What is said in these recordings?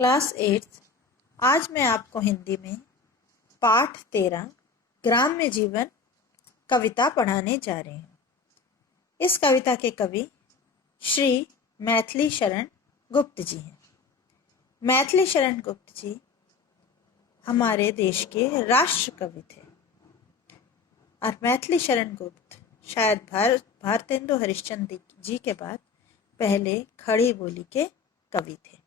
Class 8 आज मैं आपको हिंदी में पाठ 13 ग्राम्य जीवन कविता पढ़ाने जा रही हूँ। इस कविता के कवि श्री मैथिली शरण गुप्त जी हैं। मैथिली शरण गुप्त जी हमारे देश के राष्ट्र कवि थे और मैथिली शरण गुप्त शायद भारतेंदु हरिश्चंद्र जी के बाद पहले खड़ी बोली के कवि थे।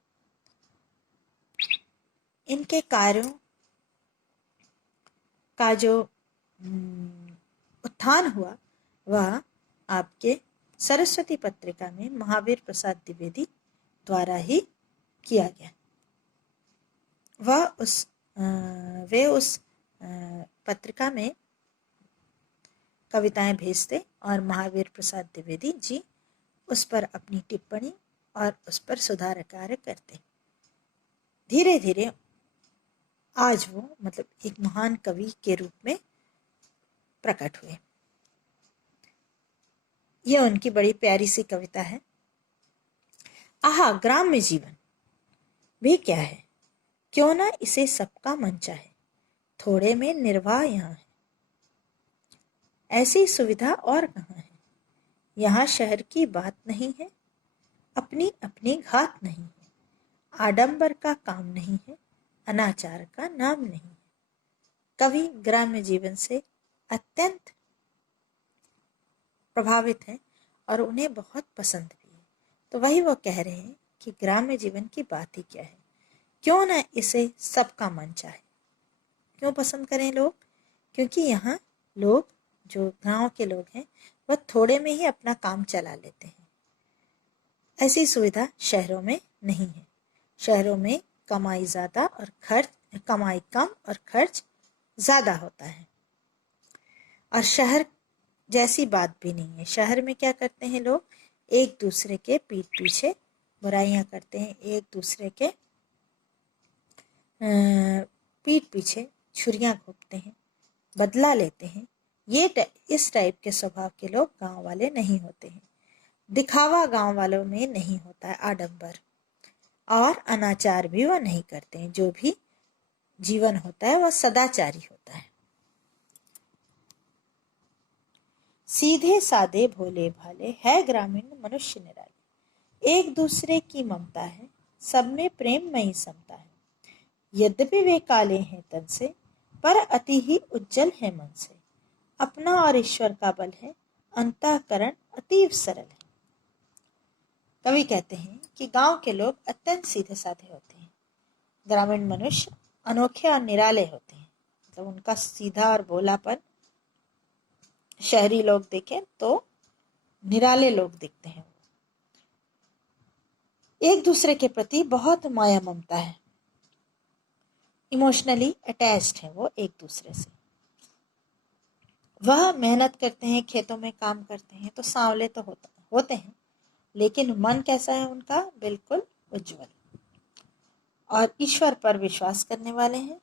इनके कार्यों का जो उत्थान हुआ वह आपके सरस्वती पत्रिका में महावीर प्रसाद द्विवेदी द्वारा ही किया गया। वे उस पत्रिका में कविताएं भेजते और महावीर प्रसाद द्विवेदी जी उस पर अपनी टिप्पणी और उस पर सुधार कार्य करते। धीरे धीरे आज वो एक महान कवि के रूप में प्रकट हुए। यह उनकी बड़ी प्यारी सी कविता है। आहा ग्राम्य जीवन भी क्या है, क्यों ना इसे सबका मन चाहे, थोड़े में निर्वाह यहाँ है। ऐसी सुविधा और कहाँ है, यहाँ शहर की बात नहीं है, अपनी अपनी घात नहीं है, आडंबर का काम नहीं है, अनाचार का नाम नहीं है। कवि ग्राम्य जीवन से अत्यंत प्रभावित हैं और उन्हें बहुत पसंद भी है। तो वही वो कह रहे हैं कि ग्राम्य जीवन की बात ही क्या है, क्यों ना इसे सबका मन चाहे। क्यों पसंद करें लोग? क्योंकि यहाँ लोग, जो गांव के लोग हैं, वह थोड़े में ही अपना काम चला लेते हैं। ऐसी सुविधा शहरों में नहीं है। शहरों में कमाई ज़्यादा और कमाई कम और खर्च ज़्यादा होता है। और शहर जैसी बात भी नहीं है। शहर में क्या करते हैं लोग, एक दूसरे के पीठ पीछे बुराइयां करते हैं, एक दूसरे के पीठ पीछे छुरियां घोंपते हैं, बदला लेते हैं। इस टाइप के स्वभाव के लोग गांव वाले नहीं होते हैं। दिखावा गांव वालों में नहीं होता है, आडंबर और अनाचार भी वह नहीं करते हैं। जो भी जीवन होता है वह सदाचारी होता है। सीधे सादे भोले भाले है ग्रामीण मनुष्य निराले, एक दूसरे की ममता है, सब में प्रेम मई समता है। यद्यपि वे काले हैं तन से, पर अति ही उज्जवल है मन से। अपना और ईश्वर का बल है, अंतःकरण अतीव सरल है। कवि कहते हैं कि गांव के लोग अत्यंत सीधे साधे होते हैं, ग्रामीण मनुष्य अनोखे और निराले होते हैं। उनका सीधा और भोलापन शहरी लोग देखें तो निराले लोग दिखते हैं। एक दूसरे के प्रति बहुत माया ममता है, इमोशनली अटैच्ड है वो एक दूसरे से। वह मेहनत करते हैं, खेतों में काम करते हैं तो सांवले तो होते हैं, लेकिन मन कैसा है उनका? बिल्कुल उज्जवल। और ईश्वर पर विश्वास करने वाले हैं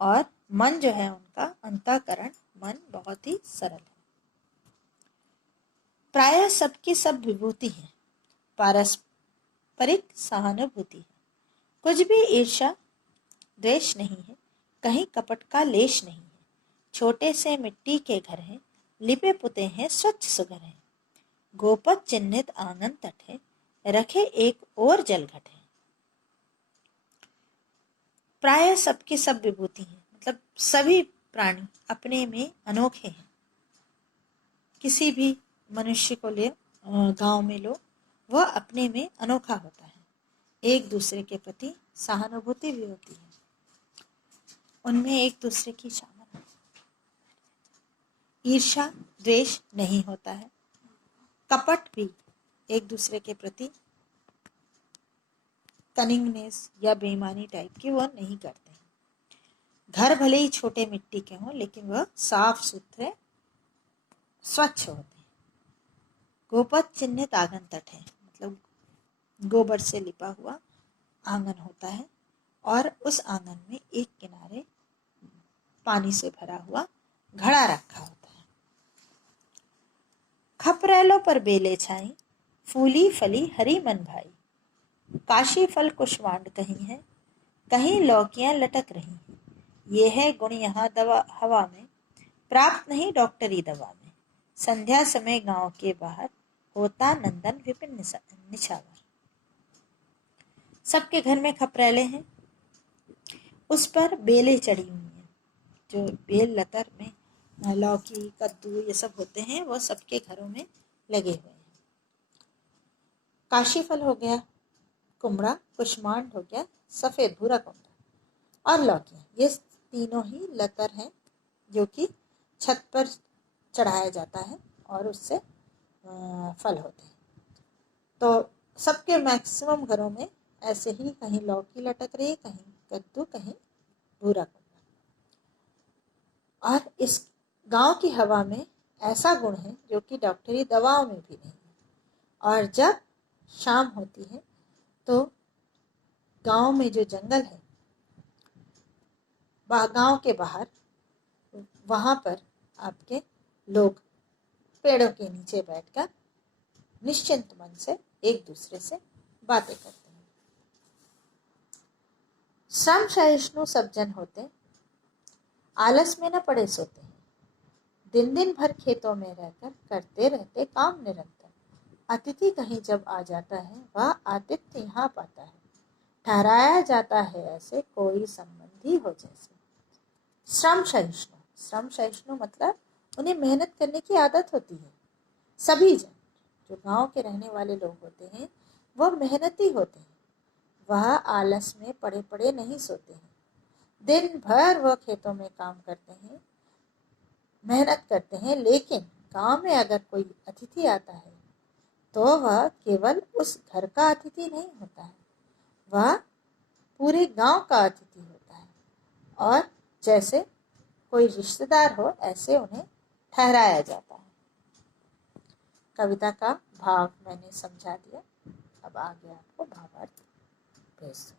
और मन जो है उनका, अंतःकरण मन बहुत ही सरल है। प्रायः सबकी सब विभूति है, पारस्परिक सहानुभूति है। कुछ भी ईर्ष्या द्वेष नहीं है, कहीं कपट का लेश नहीं है। छोटे से मिट्टी के घर हैं, लिपे पुते हैं, स्वच्छ सुघर हैं। गोपद चिन्हित आंगन तट है, रखे एक और जलघट है। प्राय सबकी सब विभूति है, सभी प्राणी अपने में अनोखे हैं। किसी भी मनुष्य को ले गांव में लो, वह अपने में अनोखा होता है। एक दूसरे के प्रति सहानुभूति भी होती है, उनमें एक दूसरे की ईर्ष्या द्वेष नहीं होता है। कपट भी एक दूसरे के प्रति कनिंगनेस या बेईमानी टाइप की वह नहीं करते हैं। घर भले ही छोटे मिट्टी के हों, लेकिन वह साफ सुथरे स्वच्छ होते हैं। गोपद चिन्हित आंगन तट है, गोबर से लिपा हुआ आंगन होता है और उस आंगन में एक किनारे पानी से भरा हुआ घड़ा रखा होता है। खपरेलों पर बेले छाई, फूली फली हरी मन भाई। काशी फल कुष्मांड कहीं है, कहीं लौकियां लटक रही हैं। ये है गुण यहाँ दवा हवा में, प्राप्त नहीं डॉक्टरी दवा में। संध्या समय गांव के बाहर, होता नंदन विपिन निछावर। सबके घर में खपरेले हैं, उस पर बेलें चढ़ी हुई हैं। जो बेल लतर में लौकी कद्दू ये सब होते हैं वो सबके घरों में लगे हुए हैं। काशी फल हो गया, कुमड़ा, कुष्मांड हो गया, सफेद भूरा कुमड़ा, और लौकियां, ये तीनों ही लतर हैं जो कि छत पर चढ़ाया जाता है और उससे फल होते हैं। तो सबके मैक्सिमम घरों में ऐसे ही कहीं लौकी लटक रही है, कहीं कद्दू, कहीं भूरा कुमड़ा। और इस गांव की हवा में ऐसा गुण है जो कि डॉक्टरी दवाओं में भी नहीं है। और जब शाम होती है तो गांव में जो जंगल है, गांव के बाहर, वहां पर आपके लोग पेड़ों के नीचे बैठकर निश्चिंत मन से एक दूसरे से बातें करते हैं। श्रम सहिष्णु सब जन होते, आलस में न पड़े सोते, दिन दिन भर खेतों में रहकर करते रहते काम निरंतर। अतिथि कहीं जब आ जाता है, वह आतिथ्य यहाँ पाता है, ठहराया जाता है ऐसे कोई संबंधी हो जैसे। श्रम सहिष्णु, श्रम सहिष्णु मतलब उन्हें मेहनत करने की आदत होती है। सभी जन जो गांव के रहने वाले लोग होते हैं वह मेहनती होते हैं, वह आलस में पड़े पड़े नहीं सोते हैं। दिन भर वह खेतों में काम करते हैं, मेहनत करते हैं। लेकिन गांव में अगर कोई अतिथि आता है तो वह केवल उस घर का अतिथि नहीं होता है, वह पूरे गांव का अतिथि होता है और जैसे कोई रिश्तेदार हो ऐसे उन्हें ठहराया जाता है। कविता का भाव मैंने समझा दिया, अब आगे आपको भावार्थ भेज दूँ।